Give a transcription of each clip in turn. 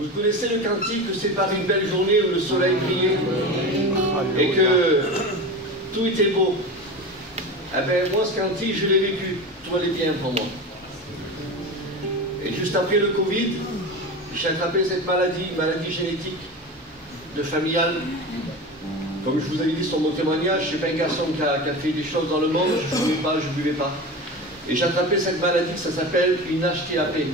Vous connaissez le cantique, c'est par une belle journée où le soleil brillait et que tout était beau. Eh bien, moi, ce cantique, je l'ai vécu. Tout allait bien pour moi. Et juste après le Covid, j'ai attrapé cette maladie, maladie génétique, de familiale. Comme je vous avais dit sur mon témoignage, je ne suis pas un garçon qui a fait des choses dans le monde, je ne fumais pas, je ne buvais pas. Et j'ai attrapé cette maladie, ça s'appelle une HTAP.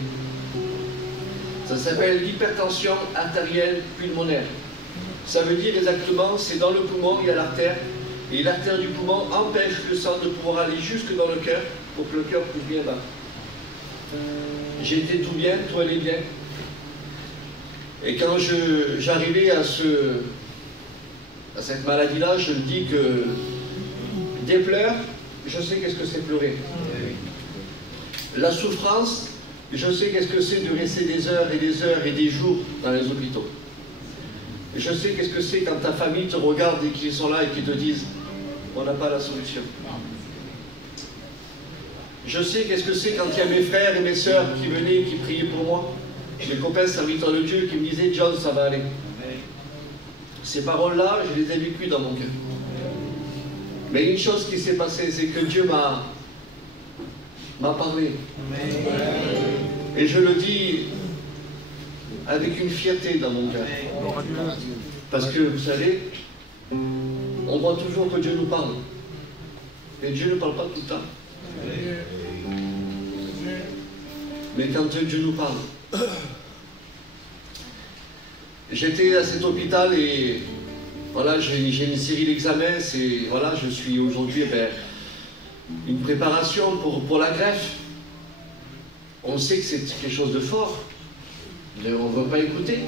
Ça s'appelle l'hypertension artérielle pulmonaire. Ça veut dire exactement, c'est dans le poumon, il y a l'artère, et l'artère du poumon empêche le sang de pouvoir aller jusque dans le cœur pour que le cœur puisse bien battre. J'étais tout bien, tout allait bien. Et quand j'arrivais à cette maladie-là, je me dis que des pleurs, je sais qu'est-ce que c'est pleurer. La souffrance, je sais qu'est-ce que c'est de rester des heures et des jours dans les hôpitaux. Je sais qu'est-ce que c'est quand ta famille te regarde et qu'ils sont là et qu'ils te disent « on n'a pas la solution ». Je sais qu'est-ce que c'est quand il y a mes frères et mes sœurs qui venaient et qui priaient pour moi. Mes copains serviteurs de Dieu qui me disaient « John, ça va aller ». Ces paroles-là, je les ai vécues dans mon cœur. Mais une chose qui s'est passée, c'est que Dieu m'a parlé. Et je le dis avec une fierté dans mon cœur. Parce que, vous savez, on voit toujours que Dieu nous parle. Mais Dieu ne parle pas tout le temps. Mais quand Dieu nous parle. J'étais à cet hôpital et voilà, j'ai une série d'examens. Voilà, je suis aujourd'hui une préparation pour la greffe. On sait que c'est quelque chose de fort. On ne veut pas écouter.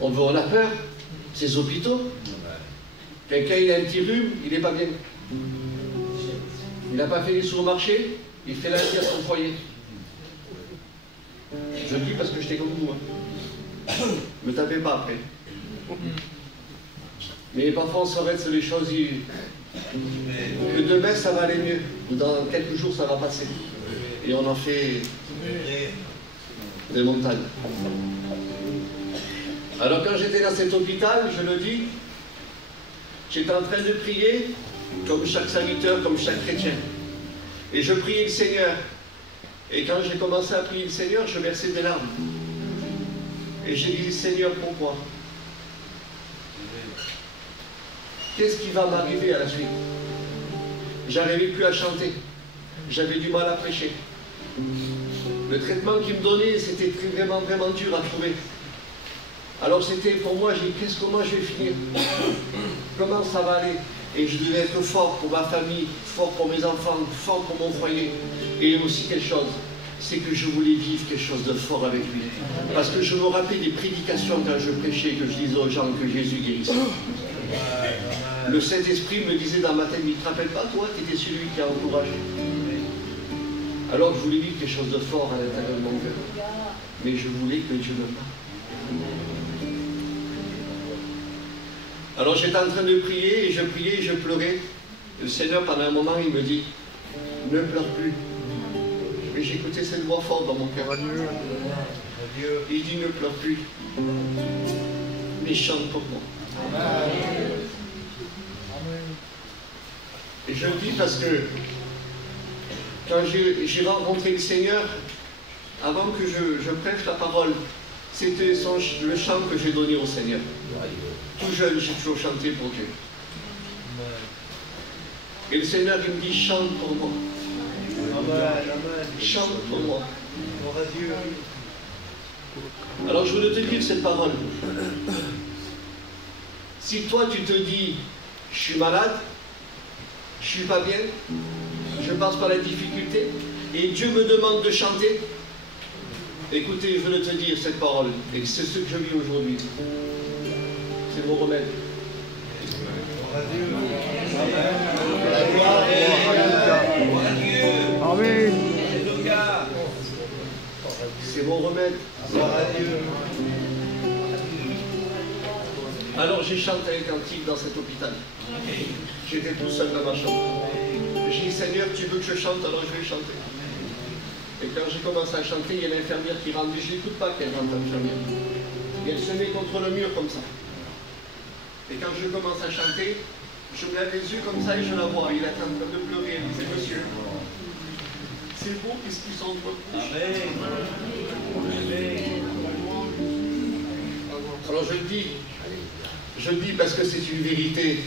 On a peur. Ces hôpitaux. Quelqu'un il a un petit rhume, il n'est pas bien. Il n'a pas fait les sous au marché, il fait la vie à son foyer. Je le dis parce que j'étais comme vous. Ne me tapez pas après. Mais parfois on s'arrête sur les choses que demain ça va aller mieux. Ou dans quelques jours ça va passer. Et on en fait des montagnes. Alors quand j'étais dans cet hôpital, je le dis, j'étais en train de prier comme chaque serviteur, comme chaque chrétien. Et je priais le Seigneur. Et quand j'ai commencé à prier le Seigneur, je versais des larmes. Et j'ai dit, Seigneur, pourquoi? Qu'est-ce qui va m'arriver à la suite? J'arrivais plus à chanter. J'avais du mal à prêcher. Le traitement qu'il me donnait, c'était vraiment, vraiment dur à trouver. Alors c'était pour moi, j'ai dit, comment je vais finir? Comment ça va aller? Et je devais être fort pour ma famille, fort pour mes enfants, fort pour mon foyer. Et aussi quelque chose, c'est que je voulais vivre quelque chose de fort avec lui. Parce que je me rappelais des prédications quand je prêchais, que je disais aux gens que Jésus guérissait. Le Saint-Esprit me disait dans ma tête, mais tu ne te rappelles pas, toi, tu étais celui qui a encouragé. Alors je voulais vivre quelque chose de fort à l'intérieur de mon cœur. Mais je voulais que Dieu me parle. Alors j'étais en train de prier, et je pleurais. Le Seigneur, pendant un moment, il me dit, ne pleure plus. Mais j'écoutais cette voix forte dans mon cœur. Il dit, ne pleure plus. Mais chante pour moi. Et je le dis parce que quand j'ai rencontré le Seigneur, avant que je prêche la parole, c'était le chant que j'ai donné au Seigneur. Tout jeune, j'ai toujours chanté pour Dieu. Et le Seigneur, il me dit, chante pour moi. Chante pour moi. Alors je voulais te dire cette parole. Si toi tu te dis, je suis malade, je suis pas bien, je passe par la difficulté, et Dieu me demande de chanter, écoutez, je veux te dire cette parole, et c'est ce que je vis aujourd'hui. C'est mon remède. Amen. C'est mon remède. Alors j'ai chanté un cantique dans cet hôpital. J'étais tout seul dans ma chambre. J'ai dit, Seigneur, tu veux que je chante, alors je vais chanter. Et quand je commence à chanter, il y a l'infirmière qui rentre, je n'écoute pas qu'elle rentre l'infirmière. Et elle se met contre le mur comme ça. Et quand je commence à chanter, je me lève les yeux comme ça et je la vois. Il est en train de pleurer. Elle dit, monsieur, c'est beau, qu'est-ce qu'ils sont de votre bouche. Alors je le dis parce que c'est une vérité.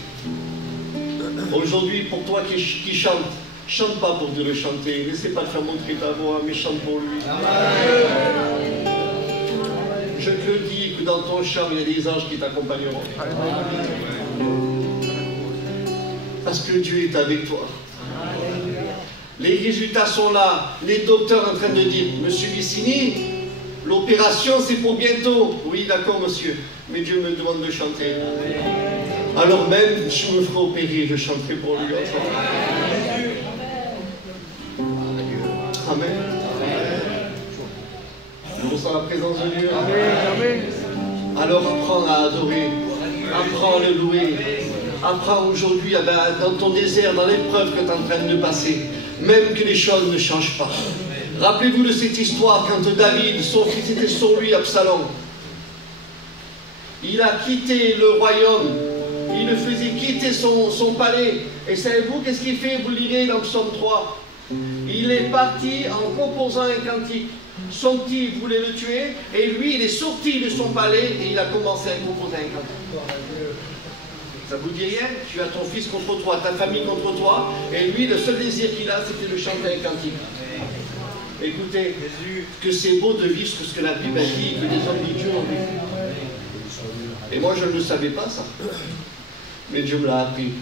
Aujourd'hui, pour toi qui chante, chante pas pour Dieu le chanter. N'essaie pas de faire montrer ta voix, mais chante pour lui. Je te le dis que dans ton chant, il y a des anges qui t'accompagneront. Parce que Dieu est avec toi. Les résultats sont là. Les docteurs en train de dire, Monsieur Vicini, l'opération c'est pour bientôt. Oui, d'accord, monsieur. Mais Dieu me demande de chanter. Alors même, je me ferai opérer, je chanterai pour lui. Amen. Je ressens la présence de Dieu. Amen. Alors apprends à adorer. Apprends à le louer. Apprends aujourd'hui dans ton désert, dans l'épreuve que tu es en train de passer. Même que les choses ne changent pas. Rappelez-vous de cette histoire quand David, son fils était sur lui, Absalom. Il a quitté le royaume. Il le faisait quitter son palais. Et savez-vous qu'est-ce qu'il fait? Vous lirez dans Psaume 3. Il est parti en composant un cantique. Son petit voulait le tuer. Et lui, il est sorti de son palais et il a commencé à composer un cantique. Ça vous dit rien? Tu as ton fils contre toi, ta famille contre toi. Et lui, le seul désir qu'il a, c'était de chanter un cantique. Écoutez, que c'est beau de vivre ce que la Bible a dit, que les hommes de Dieu ont vécu. Et moi, je ne le savais pas, ça. Mais Dieu me l'a appris.